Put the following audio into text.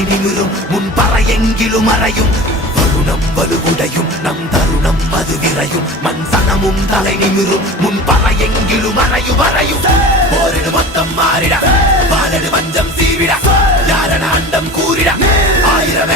தலை நிமிரும் முன்பறையெங்கிலும் அறையும் வருணம் வலுவுடையும் நம் தருணம் அது விரையும் மண் சனமும் தலை நிமிரும் முன்பறையெங்கிலும் அறையும் போரிடு மொத்தம் மாறிட பாலடு வஞ்சம் சீவிட யாரன அண்டம் கூறிட ஆயிரம்